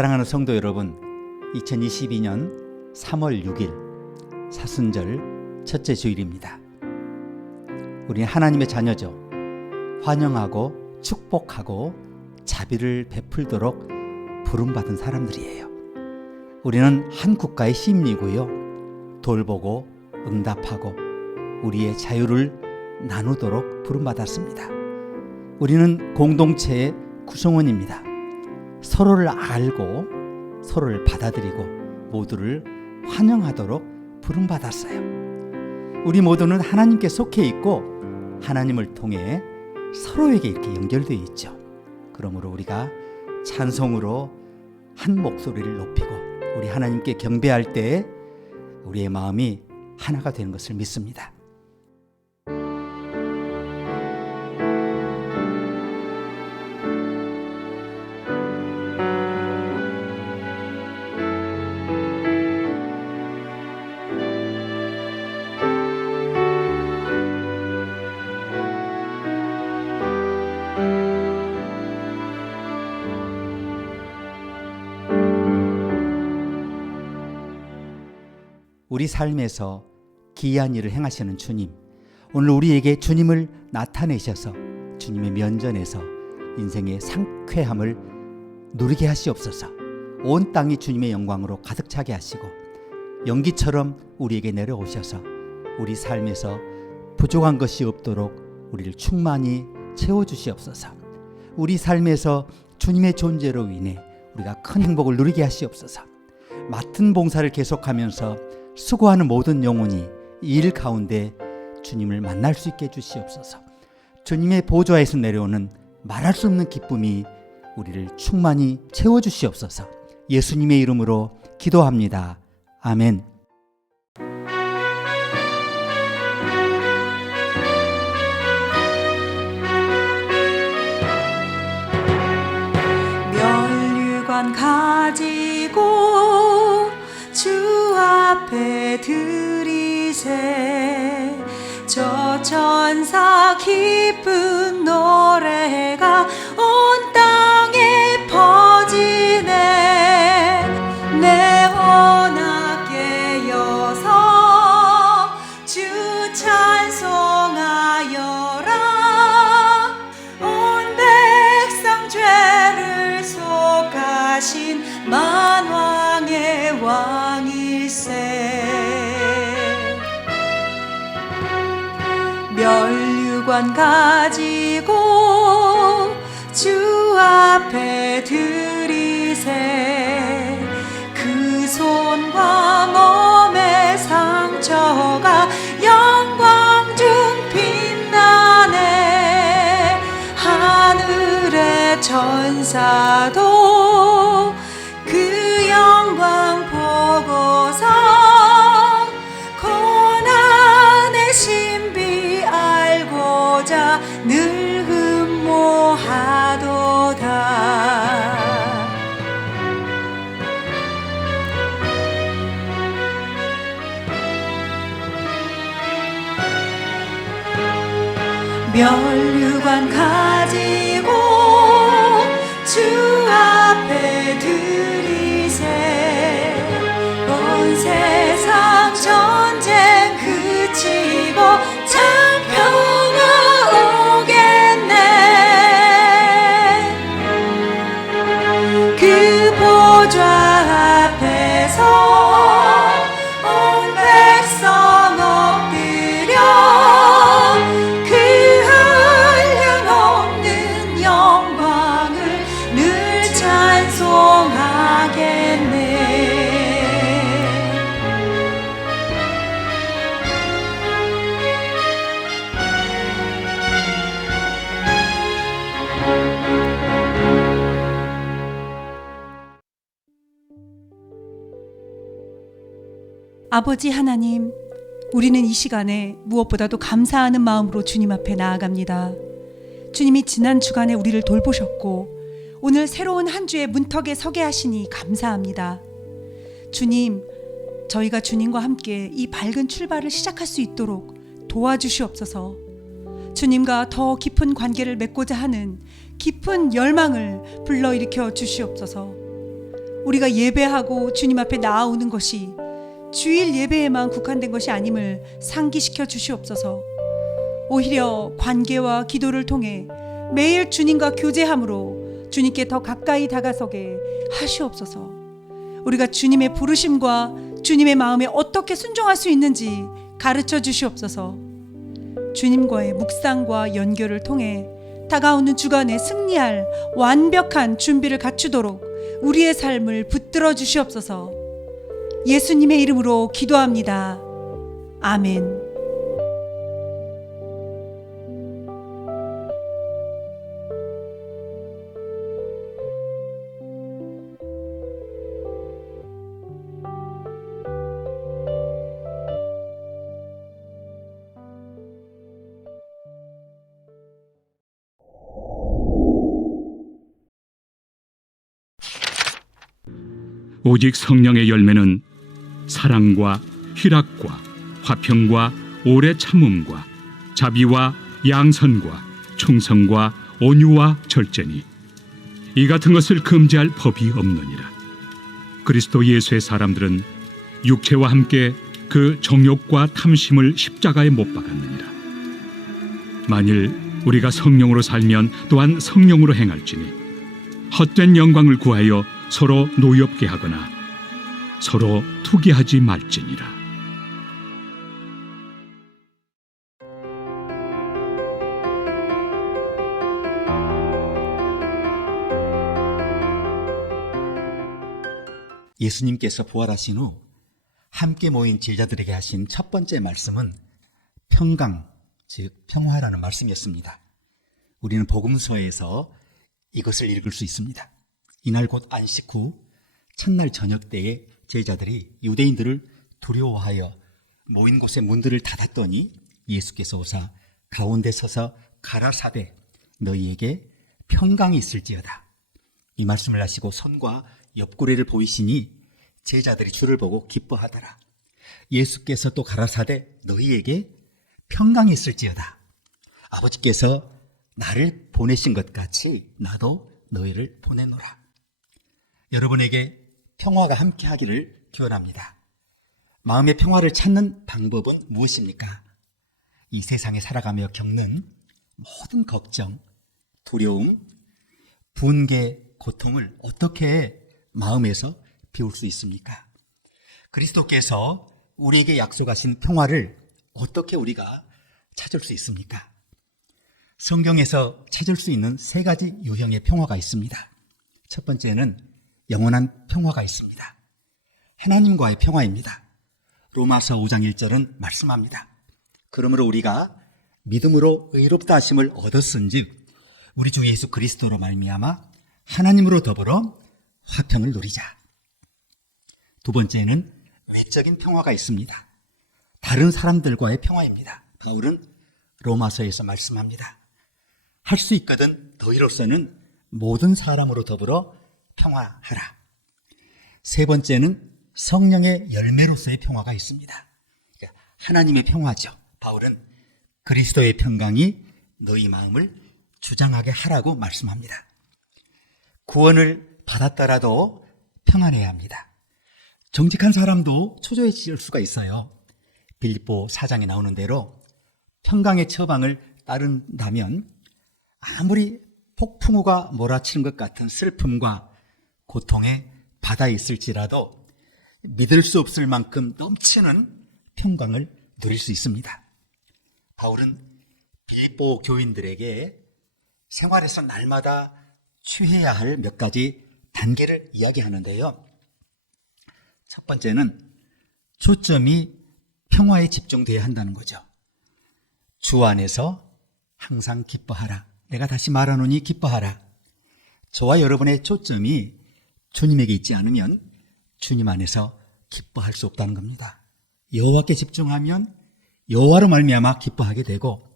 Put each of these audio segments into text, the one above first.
사랑하는 성도 여러분, 2022년 3월 6일 사순절 첫째 주일입니다. 우리는 하나님의 자녀죠. 환영하고 축복하고 자비를 베풀도록 부름받은 사람들이에요. 우리는 한 국가의 시민이고요. 돌보고 응답하고 우리의 자유를 나누도록 부름받았습니다. 우리는 공동체의 구성원입니다. 서로를 알고 서로를 받아들이고 모두를 환영하도록 부름받았어요. 우리 모두는 하나님께 속해 있고 하나님을 통해 서로에게 이렇게 연결되어 있죠. 그러므로 우리가 찬송으로 한 목소리를 높이고 우리 하나님께 경배할 때 우리의 마음이 하나가 되는 것을 믿습니다. 우리 삶에서 기이한 일을 행하시는 주님, 오늘 우리에게 주님을 나타내셔서 주님의 면전에서 인생의 상쾌함을 누리게 하시옵소서. 온 땅이 주님의 영광으로 가득 차게 하시고 연기처럼 우리에게 내려오셔서 우리 삶에서 부족한 것이 없도록 우리를 충만히 채워주시옵소서. 우리 삶에서 주님의 존재로 인해 우리가 큰 행복을 누리게 하시옵소서. 맡은 봉사를 계속하면서 수고하는 모든 영혼이 이 일 가운데 주님을 만날 수 있게 해주시옵소서. 주님의 보좌에서 내려오는 말할 수 없는 기쁨이 우리를 충만히 채워주시옵소서. 예수님의 이름으로 기도합니다. 아멘. 면류관 가지고 주 앞에 들이세 저 천사 기쁜 노래가 온 땅에 퍼지네. 내 원악 깨어서 주 찬송하여라. 온 백성 죄를 속하신 만왕의 왕일세. 면류관 가지고 주 앞에 들이세 그 손과 몸의 상처가 영광 중 빛나네. 하늘의 천사도 그 영광 보고서 고난의 신비 알고자 늘 흠모하도다. 면류관 가지고 주 앞에 들이세 온 세상 전쟁 그치고 참 평화 오겠네. 그 보좌 앞에서 온 백성 엎드려 그 한량없는 영광을 늘 찬송하겠네. 아버지 하나님, 우리는 이 시간에 무엇보다도 감사하는 마음으로 주님 앞에 나아갑니다. 주님이 지난 주간에 우리를 돌보셨고 오늘 새로운 한 주의 문턱에 서게 하시니 감사합니다. 주님, 저희가 주님과 함께 이 밝은 출발을 시작할 수 있도록 도와주시옵소서. 주님과 더 깊은 관계를 맺고자 하는 깊은 열망을 불러일으켜 주시옵소서. 우리가 예배하고 주님 앞에 나아오는 것이 주일 예배에만 국한된 것이 아님을 상기시켜 주시옵소서. 오히려 관계와 기도를 통해 매일 주님과 교제함으로 주님께 더 가까이 다가서게 하시옵소서. 우리가 주님의 부르심과 주님의 마음에 어떻게 순종할 수 있는지 가르쳐 주시옵소서. 주님과의 묵상과 연결을 통해 다가오는 주간에 승리할 완벽한 준비를 갖추도록 우리의 삶을 붙들어 주시옵소서. 예수님의 이름으로 기도합니다. 아멘. 오직 성령의 열매는 사랑과 희락과 화평과 오래 참음과 자비와 양선과 충성과 온유와 절제니 이 같은 것을 금지할 법이 없느니라. 그리스도 예수의 사람들은 육체와 함께 그 정욕과 탐심을 십자가에 못 박았느니라. 만일 우리가 성령으로 살면 또한 성령으로 행할지니 헛된 영광을 구하여 서로 노엽게 하거나 서로 투기하지 말지니라. 예수님께서 부활하신 후 함께 모인 제자들에게 하신 첫 번째 말씀은 평강, 즉 평화라는 말씀이었습니다. 우리는 복음서에서 이것을 읽을 수 있습니다. 이날 곧 안식 후 첫날 저녁 때에 제자들이 유대인들을 두려워하여 모인 곳의 문들을 닫았더니 예수께서 오사 가운데 서서 가라사대 너희에게 평강이 있을지어다. 이 말씀을 하시고 손과 옆구리를 보이시니 제자들이 주를 보고 기뻐하더라. 예수께서 또 가라사대 너희에게 평강이 있을지어다. 아버지께서 나를 보내신 것 같이 나도 너희를 보내노라. 여러분에게 평화가 함께하기를 기원합니다. 마음의 평화를 찾는 방법은 무엇입니까? 이 세상에 살아가며 겪는 모든 걱정, 두려움, 분개, 고통을 어떻게 마음에서 비울 수 있습니까? 그리스도께서 우리에게 약속하신 평화를 어떻게 우리가 찾을 수 있습니까? 성경에서 찾을 수 있는 세 가지 유형의 평화가 있습니다. 첫 번째는 영원한 평화가 있습니다. 하나님과의 평화입니다. 로마서 5장 1절은 말씀합니다. 그러므로 우리가 믿음으로 의롭다 하심을 얻었은즉 우리 주 예수 그리스도로 말미암아 하나님으로 더불어 화평을 누리자. 두 번째는 외적인 평화가 있습니다. 다른 사람들과의 평화입니다. 바울은 로마서에서 말씀합니다. 할 수 있거든 너희로서는 모든 사람으로 더불어 평화하라. 세 번째는 성령의 열매로서의 평화가 있습니다. 하나님의 평화죠. 바울은 그리스도의 평강이 너희 마음을 주장하게 하라고 말씀합니다. 구원을 받았더라도 평안해야 합니다. 정직한 사람도 초조해질 수가 있어요. 빌립보 4장에 나오는 대로 평강의 처방을 따른다면 아무리 폭풍우가 몰아치는 것 같은 슬픔과 고통에 바다에 있을지라도 믿을 수 없을 만큼 넘치는 평강을 누릴 수 있습니다. 바울은 빌립보 교인들에게 생활에서 날마다 취해야 할 몇 가지 단계를 이야기하는데요. 첫 번째는 초점이 평화에 집중되어야 한다는 거죠. 주 안에서 항상 기뻐하라. 내가 다시 말하노니 기뻐하라. 저와 여러분의 초점이 주님에게 있지 않으면 주님 안에서 기뻐할 수 없다는 겁니다. 여호와께 집중하면 여호와로 말미암아 기뻐하게 되고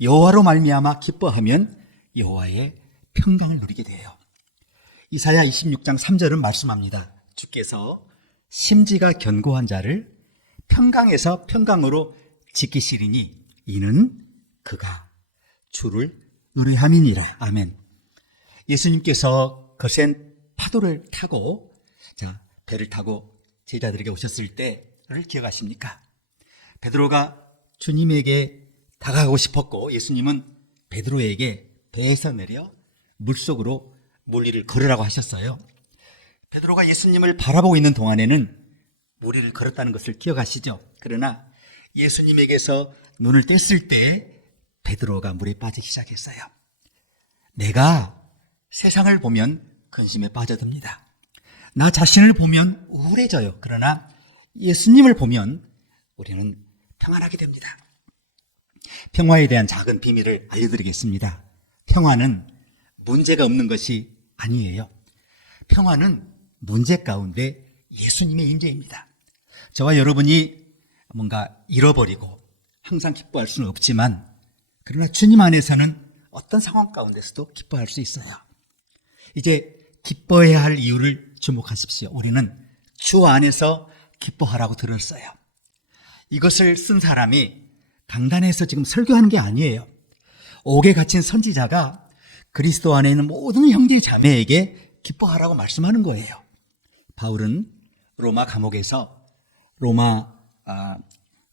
여호와로 말미암아 기뻐하면 여호와의 평강을 누리게 돼요. 이사야 26장 3절은 말씀합니다. 주께서 심지가 견고한 자를 평강에서 평강으로 지키시리니 이는 그가 주를 의뢰함이니라. 아멘. 예수님께서 거센 파도를 타고 배를 타고 제자들에게 오셨을 때를 기억하십니까? 베드로가 주님에게 다가가고 싶었고 예수님은 베드로에게 배에서 내려 물속으로 물위를 걸으라고 하셨어요. 베드로가 예수님을 바라보고 있는 동안에는 물위를 걸었다는 것을 기억하시죠? 그러나 예수님에게서 눈을 뗐을 때 베드로가 물에 빠지기 시작했어요. 내가 세상을 보면 근심에 빠져듭니다. 나 자신을 보면 우울해져요. 그러나 예수님을 보면 우리는 평안하게 됩니다. 평화에 대한 작은 비밀을 알려드리겠습니다. 평화는 문제가 없는 것이 아니에요. 평화는 문제 가운데 예수님의 임재입니다. 저와 여러분이 뭔가 잃어버리고 항상 기뻐할 수는 없지만 그러나 주님 안에서는 어떤 상황 가운데서도 기뻐할 수 있어요. 이제 기뻐해야 할 이유를 주목하십시오. 우리는 주 안에서 기뻐하라고 들었어요. 이것을 쓴 사람이 강단에서 지금 설교하는 게 아니에요. 옥에 갇힌 선지자가 그리스도 안에 있는 모든 형제 자매에게 기뻐하라고 말씀하는 거예요. 바울은 로마 감옥에서 로마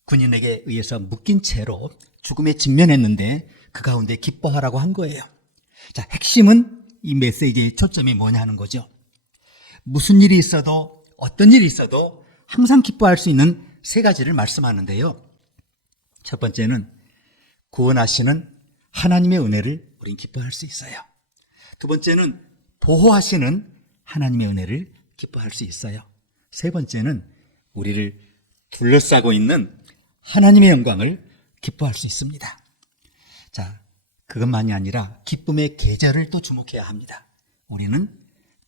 군인에게 의해서 묶인 채로 죽음에 직면했는데 그 가운데 기뻐하라고 한 거예요. 자, 핵심은 이 메시지의 초점이 뭐냐 하는 거죠. 무슨 일이 있어도 어떤 일이 있어도 항상 기뻐할 수 있는 세 가지를 말씀하는데요. 첫 번째는 구원하시는 하나님의 은혜를 우린 기뻐할 수 있어요. 두 번째는 보호하시는 하나님의 은혜를 기뻐할 수 있어요. 세 번째는 우리를 둘러싸고 있는 하나님의 영광을 기뻐할 수 있습니다. 자, 그것만이 아니라 기쁨의 계절을 또 주목해야 합니다. 우리는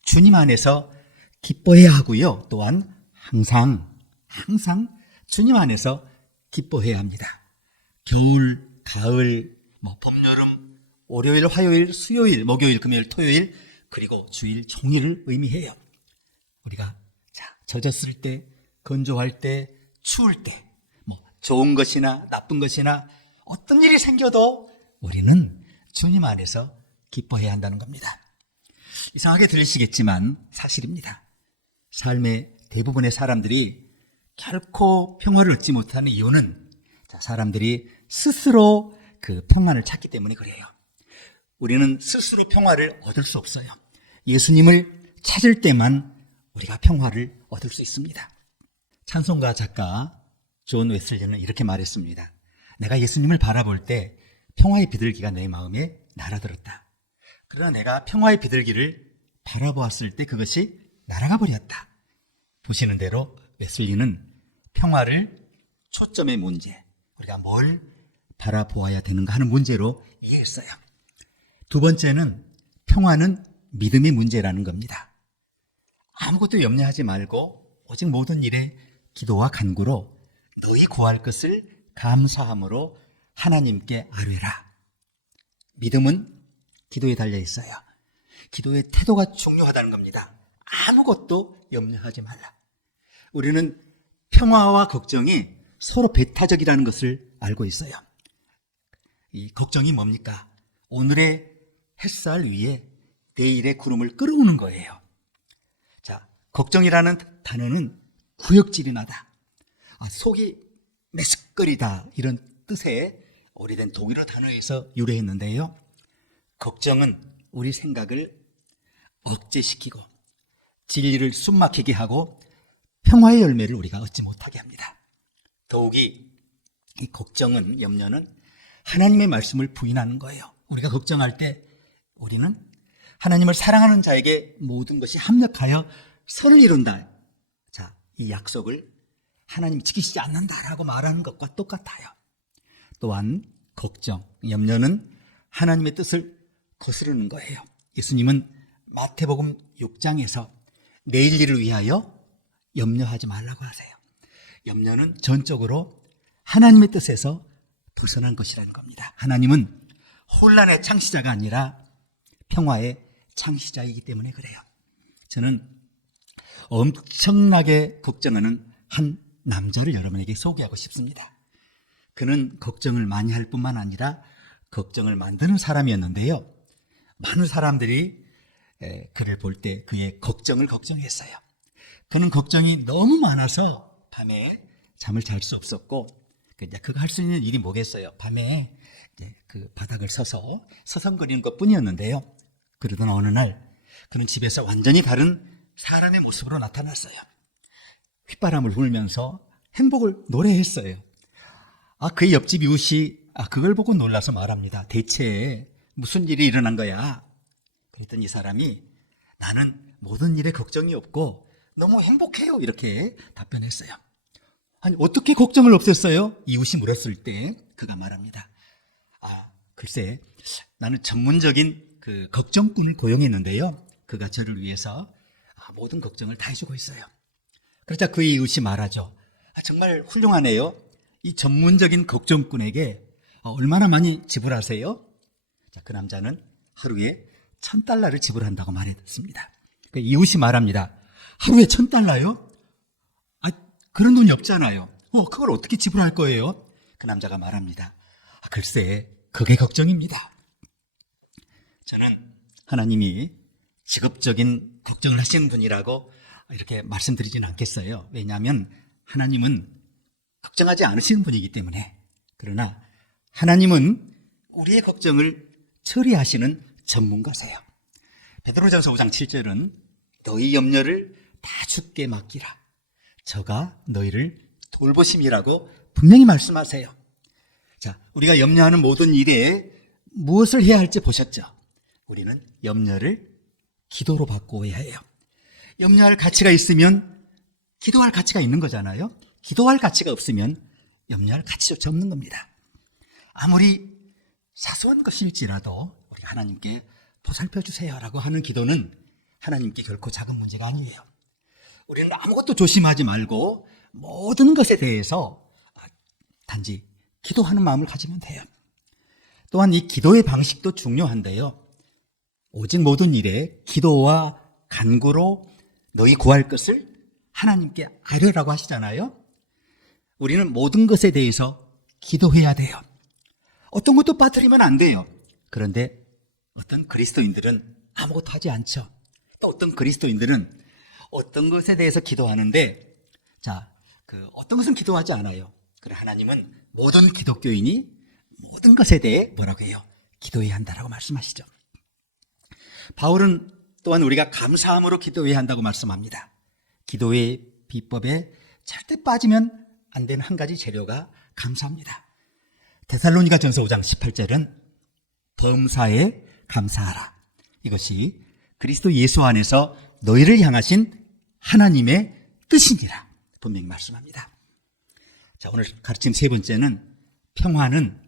주님 안에서 기뻐해야 하고요. 또한 항상 주님 안에서 기뻐해야 합니다. 겨울, 가을, 봄, 여름, 월요일, 화요일, 수요일, 목요일, 금요일, 토요일 그리고 주일 종일을 의미해요. 우리가 젖었을 때, 건조할 때, 추울 때 좋은 것이나 나쁜 것이나 어떤 일이 생겨도 우리는 주님 안에서 기뻐해야 한다는 겁니다. 이상하게 들리시겠지만 사실입니다. 삶의 대부분의 사람들이 결코 평화를 얻지 못하는 이유는 사람들이 스스로 그 평안을 찾기 때문에 그래요. 우리는 스스로 평화를 얻을 수 없어요. 예수님을 찾을 때만 우리가 평화를 얻을 수 있습니다. 찬송가 작가 존 웨슬리는 이렇게 말했습니다. 내가 예수님을 바라볼 때 평화의 비둘기가 내 마음에 날아들었다. 그러나 내가 평화의 비둘기를 바라보았을 때 그것이 날아가 버렸다. 보시는 대로 웨슬리는 평화를 초점의 문제, 우리가 뭘 바라보아야 되는가 하는 문제로 이해했어요. 두 번째는 평화는 믿음의 문제라는 겁니다. 아무것도 염려하지 말고 오직 모든 일에 기도와 간구로 너희 구할 것을 감사함으로 하나님께 아뢰라. 믿음은 기도에 달려 있어요. 기도의 태도가 중요하다는 겁니다. 아무것도 염려하지 말라. 우리는 평화와 걱정이 서로 배타적이라는 것을 알고 있어요. 이 걱정이 뭡니까? 오늘의 햇살 위에 내일의 구름을 끌어오는 거예요. 자, 걱정이라는 단어는 구역질이 나다, 속이 메스꺼리다 이런 뜻의 오래된 독일어 단어에서 유래했는데요. 걱정은 우리 생각을 억제시키고 진리를 숨막히게 하고 평화의 열매를 우리가 얻지 못하게 합니다. 더욱이 이 걱정은, 염려는 하나님의 말씀을 부인하는 거예요. 우리가 걱정할 때 우리는 하나님을 사랑하는 자에게 모든 것이 합력하여 선을 이룬다. 자, 이 약속을 하나님이 지키시지 않는다라고 말하는 것과 똑같아요. 또한 걱정, 염려는 하나님의 뜻을 거스르는 거예요. 예수님은 마태복음 6장에서 내일 일을 위하여 염려하지 말라고 하세요. 염려는 전적으로 하나님의 뜻에서 벗어난 것이라는 겁니다. 하나님은 혼란의 창시자가 아니라 평화의 창시자이기 때문에 그래요. 저는 엄청나게 걱정하는 한 남자를 여러분에게 소개하고 싶습니다. 그는 걱정을 많이 할 뿐만 아니라 걱정을 만드는 사람이었는데요. 많은 사람들이 그를 볼 때 그의 걱정을 걱정했어요. 그는 걱정이 너무 많아서 밤에 잠을 잘 수 없었고, 이제 그거 할 수 있는 일이 뭐겠어요? 밤에 이제 그 바닥을 서서 서성거리는 것 뿐이었는데요. 그러던 어느 날 그는 집에서 완전히 다른 사람의 모습으로 나타났어요. 휘바람을 불면서 행복을 노래했어요. 그의 옆집 이웃이 그걸 보고 놀라서 말합니다. 대체 무슨 일이 일어난 거야? 그랬더니 이 사람이 나는 모든 일에 걱정이 없고 너무 행복해요. 이렇게 답변했어요. 아니, 어떻게 걱정을 없앴어요? 이웃이 물었을 때 그가 말합니다. 글쎄, 나는 전문적인 그 걱정꾼을 고용했는데요. 그가 저를 위해서 모든 걱정을 다 해주고 있어요. 그러자 그 이웃이 말하죠. 정말 훌륭하네요. 이 전문적인 걱정꾼에게 얼마나 많이 지불하세요? 자, 그 남자는 하루에 $1,000를 지불한다고 말했습니다. 그 이웃이 말합니다. 하루에 $1,000요? 그런 돈이 없잖아요. 그걸 어떻게 지불할 거예요? 그 남자가 말합니다. 글쎄, 그게 걱정입니다. 저는 하나님이 직업적인 걱정을 하시는 분이라고 이렇게 말씀드리지는 않겠어요. 왜냐하면 하나님은 걱정하지 않으시는 분이기 때문에. 그러나 하나님은 우리의 걱정을 처리하시는 전문가세요. 베드로전서 5장 7절은 너희 염려를 다 주께 맡기라. 저가 너희를 돌보심이라고 분명히 말씀하세요. 자, 우리가 염려하는 모든 일에 무엇을 해야 할지 보셨죠? 우리는 염려를 기도로 바꿔야 해요. 염려할 가치가 있으면 기도할 가치가 있는 거잖아요. 기도할 가치가 없으면 염려할 가치조차 없는 겁니다. 아무리 사소한 것일지라도 우리 하나님께 보살펴 주세요라고 하는 기도는 하나님께 결코 작은 문제가 아니에요. 우리는 아무것도 조심하지 말고 모든 것에 대해서 단지 기도하는 마음을 가지면 돼요. 또한 이 기도의 방식도 중요한데요. 오직 모든 일에 기도와 간구로 너희 구할 것을 하나님께 아뢰라고 하시잖아요. 우리는 모든 것에 대해서 기도해야 돼요. 어떤 것도 빠뜨리면 안 돼요. 그런데 어떤 그리스도인들은 아무것도 하지 않죠. 또 어떤 그리스도인들은 어떤 것에 대해서 기도하는데, 어떤 것은 기도하지 않아요. 그래, 하나님은 모든 기독교인이 모든 것에 대해 뭐라고 해요? 기도해야 한다라고 말씀하시죠. 바울은 또한 우리가 감사함으로 기도해야 한다고 말씀합니다. 기도의 비법에 절대 빠지면 안 되는 한 가지 재료가 감사합니다. 데살로니가 전서 5장 18절은 범사에 감사하라. 이것이 그리스도 예수 안에서 너희를 향하신 하나님의 뜻이니라 분명히 말씀합니다. 자, 오늘 가르침 세 번째는 평화는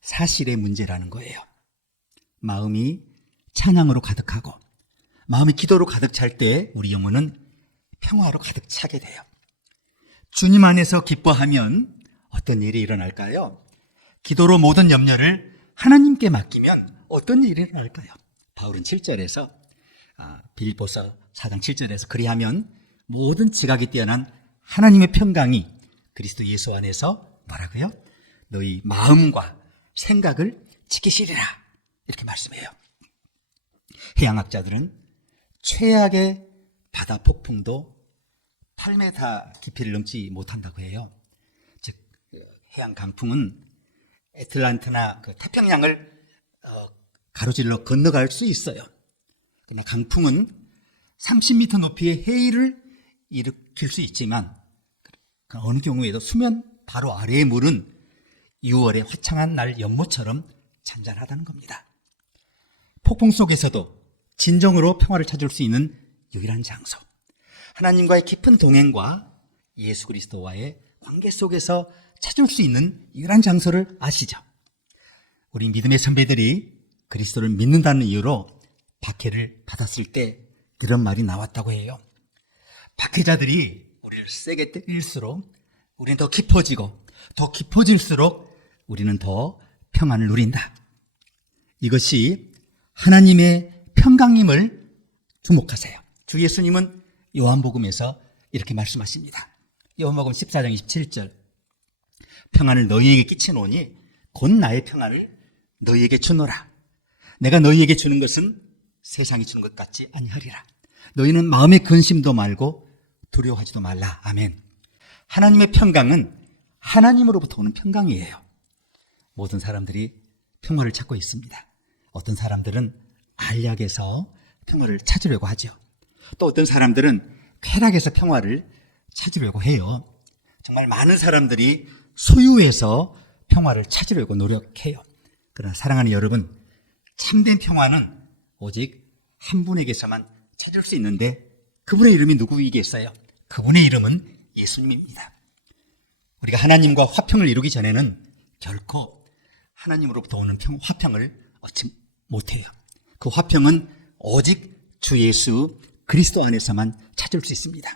사실의 문제라는 거예요. 마음이 찬양으로 가득하고 마음이 기도로 가득 찰 때 우리 영혼은 평화로 가득 차게 돼요. 주님 안에서 기뻐하면 어떤 일이 일어날까요? 기도로 모든 염려를 하나님께 맡기면 어떤 일이 일어날까요? 바울은 7절에서 빌립보서 4장 7절에서 그리하면 모든 지각이 뛰어난 하나님의 평강이 그리스도 예수 안에서 뭐라고요? 너희 마음과 생각을 지키시리라 이렇게 말씀해요. 해양학자들은 최악의 바다 폭풍도 8m 깊이를 넘지 못한다고 해요. 즉 해양 강풍은 애틀란티나 그 태평양을 가로질러 건너갈 수 있어요. 그러나 강풍은 30m 높이의 해일을 일으킬 수 있지만 어느 경우에도 수면 바로 아래의 물은 6월의 화창한 날 연못처럼 잔잔하다는 겁니다. 폭풍 속에서도 진정으로 평화를 찾을 수 있는 유일한 장소, 하나님과의 깊은 동행과 예수 그리스도와의 관계 속에서 찾을 수 있는 유일한 장소를 아시죠? 우리 믿음의 선배들이 그리스도를 믿는다는 이유로 박해를 받았을 때 그런 말이 나왔다고 해요. 박해자들이 우리를 세게 때릴수록 우리는 더 깊어지고 더 깊어질수록 우리는 더 평안을 누린다. 이것이 하나님의 평강임을 주목하세요. 주 예수님은 요한복음에서 이렇게 말씀하십니다. 요한복음 14장 27절 평안을 너희에게 끼치노니 곧 나의 평안을 너희에게 주노라. 내가 너희에게 주는 것은 세상이 주는 것 같지 아니하리라. 너희는 마음의 근심도 말고 두려워하지도 말라. 아멘. 하나님의 평강은 하나님으로부터 오는 평강이에요. 모든 사람들이 평화를 찾고 있습니다. 어떤 사람들은 안락에서 평화를 찾으려고 하죠. 또 어떤 사람들은 쾌락에서 평화를 찾으려고 해요. 정말 많은 사람들이 소유에서 평화를 찾으려고 노력해요. 그러나 사랑하는 여러분, 참된 평화는 오직 한 분에게서만 찾을 수 있는데 그분의 이름이 누구이겠어요? 그분의 이름은 예수님입니다. 우리가 하나님과 화평을 이루기 전에는 결코 하나님으로부터 오는 화평을 얻지 못해요. 그 화평은 오직 주 예수 그리스도 안에서만 찾을 수 있습니다.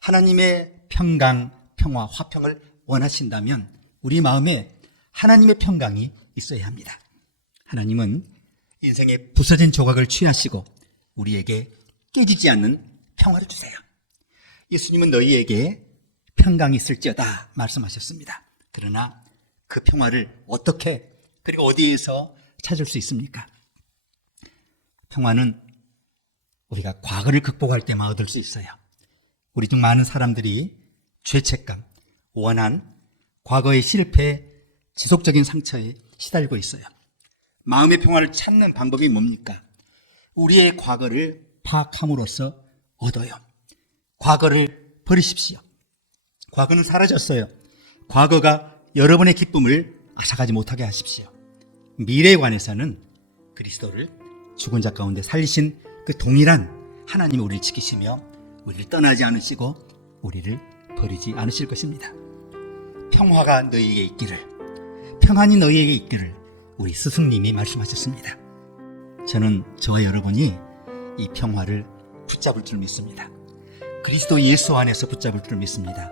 하나님의 평강, 평화, 화평을 원하신다면 우리 마음에 하나님의 평강이 있어야 합니다. 하나님은 인생의 부서진 조각을 취하시고 우리에게 깨지지 않는 평화를 주세요. 예수님은 너희에게 평강이 있을지어다 말씀하셨습니다. 그러나 그 평화를 어떻게 그리고 어디에서 찾을 수 있습니까? 평화는 우리가 과거를 극복할 때만 얻을 수 있어요. 우리 중 많은 사람들이 죄책감, 원한, 과거의 실패, 지속적인 상처에 시달리고 있어요. 마음의 평화를 찾는 방법이 뭡니까? 우리의 과거를 파악함으로써 얻어요. 과거를 버리십시오. 과거는 사라졌어요. 과거가 여러분의 기쁨을 앗아가지 못하게 하십시오. 미래에 관해서는 그리스도를 죽은 자 가운데 살리신 그 동일한 하나님이 우리를 지키시며 우리를 떠나지 않으시고 우리를 버리지 않으실 것입니다. 평화가 너희에게 있기를, 평안이 너희에게 있기를 우리 스승님이 말씀하셨습니다. 저는 저와 여러분이 이 평화를 붙잡을 줄 믿습니다. 그리스도 예수 안에서 붙잡을 줄 믿습니다.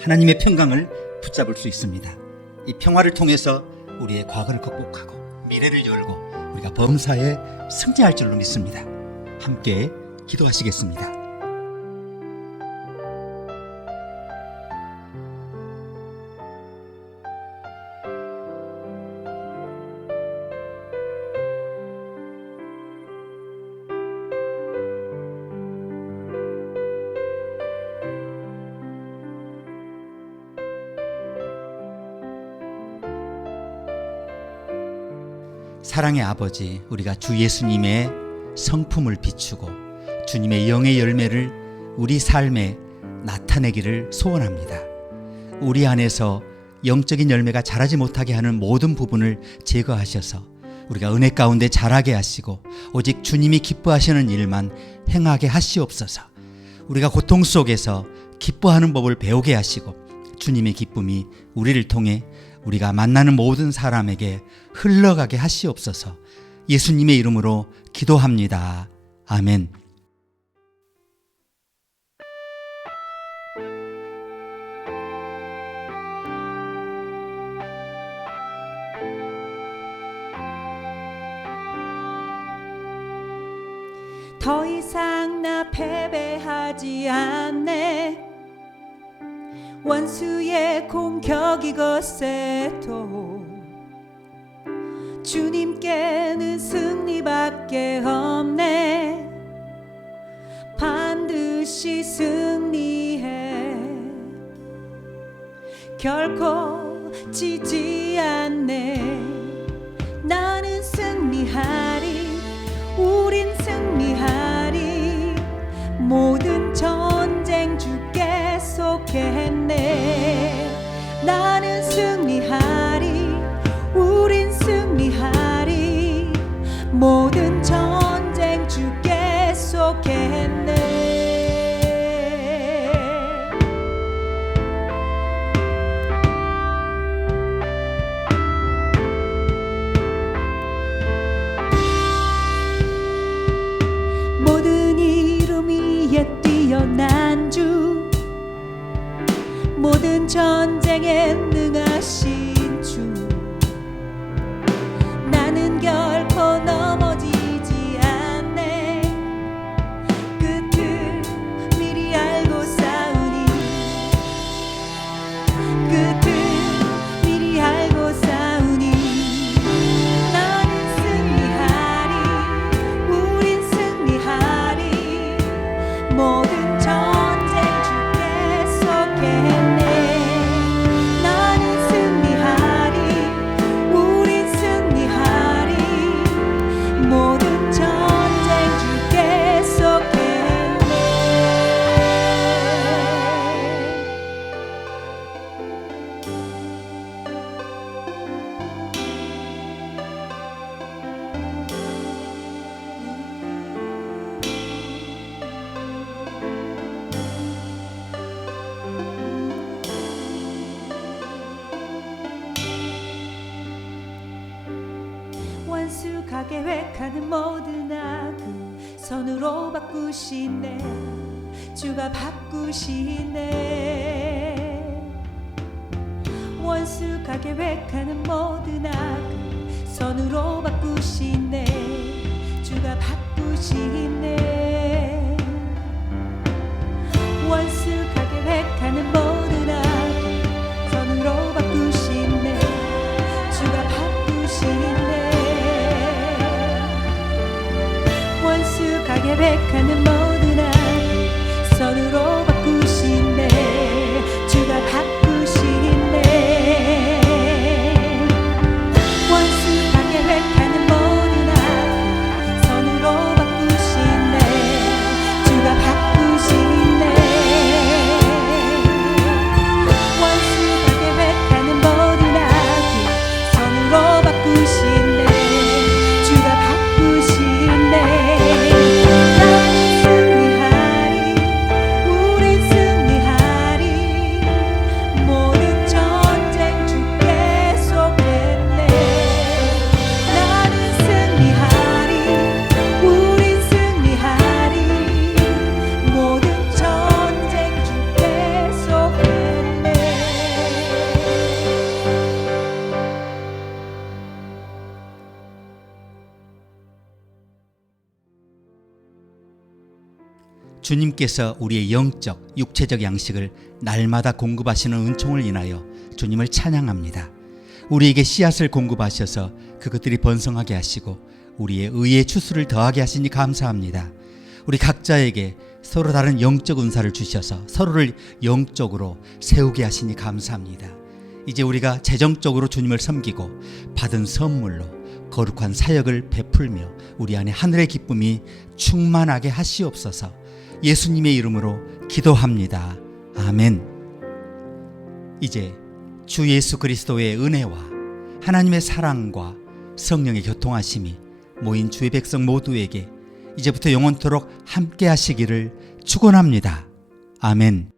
하나님의 평강을 붙잡을 수 있습니다. 이 평화를 통해서 우리의 과거를 극복하고 미래를 열고 우리가 범사에 승리할 줄로 믿습니다. 함께 기도하시겠습니다. 사랑의 아버지, 우리가 주 예수님의 성품을 비추고 주님의 영의 열매를 우리 삶에 나타내기를 소원합니다. 우리 안에서 영적인 열매가 자라지 못하게 하는 모든 부분을 제거하셔서 우리가 은혜 가운데 자라게 하시고 오직 주님이 기뻐하시는 일만 행하게 하시옵소서. 우리가 고통 속에서 기뻐하는 법을 배우게 하시고 주님의 기쁨이 우리를 통해 우리가 만나는 모든 사람에게 흘러가게 하시옵소서. 예수님의 이름으로 기도합니다. 아멘. 더 이상 나 패배하지 않네. 원수의 공격이 거세도 주님께는 승리밖에 없네. 반드시 승리해. 결코 지지 않네. 나는 승리하리. 우린 승리하리. 모든 전쟁 주께 속했네. 나는 승리하리. 우린 승리하리. 모든 전쟁 주께 속했네. 모든 이름 위에 뛰어난 주, 모든 전쟁에 능하신 주, 나는 결코 넘어지지 않네. 끝을 미리 알고 싸우니, 끝을 미리 알고 싸우니. 나는 승리하리. 우린 승리하리. 모든 전쟁 원수가 계획하는 모든 악을 선으로 바꾸시네. 주가 바꾸시네. 원수가 계획하는 모든 악을 선으로 바꾸시네. 주가 바꾸시네. 원수가 계획하는 모든 악을 선으로 바꾸시네. 주가 바꾸시네. 원수가 계획하는 모든 악을 선으로 바꾸시네. 주가 바꾸시네. 원수가 계획하는 모든 악을 선으로 바꾸시네. 주가 바꾸시네. 원수가 계획하는 모든 악을 선으로 바꾸시네. 주가 바꾸시네. 주님께서 우리의 영적, 육체적 양식을 날마다 공급하시는 은총을 인하여 주님을 찬양합니다. 우리에게 씨앗을 공급하셔서 그것들이 번성하게 하시고 우리의 의의 추수를 더하게 하시니 감사합니다. 우리 각자에게 서로 다른 영적 은사를 주셔서 서로를 영적으로 세우게 하시니 감사합니다. 이제 우리가 재정적으로 주님을 섬기고 받은 선물로 거룩한 사역을 베풀며 우리 안에 하늘의 기쁨이 충만하게 하시옵소서. 예수님의 이름으로 기도합니다. 아멘. 이제 주 예수 그리스도의 은혜와 하나님의 사랑과 성령의 교통하심이 모인 주의 백성 모두에게 이제부터 영원토록 함께 하시기를 축원합니다. 아멘.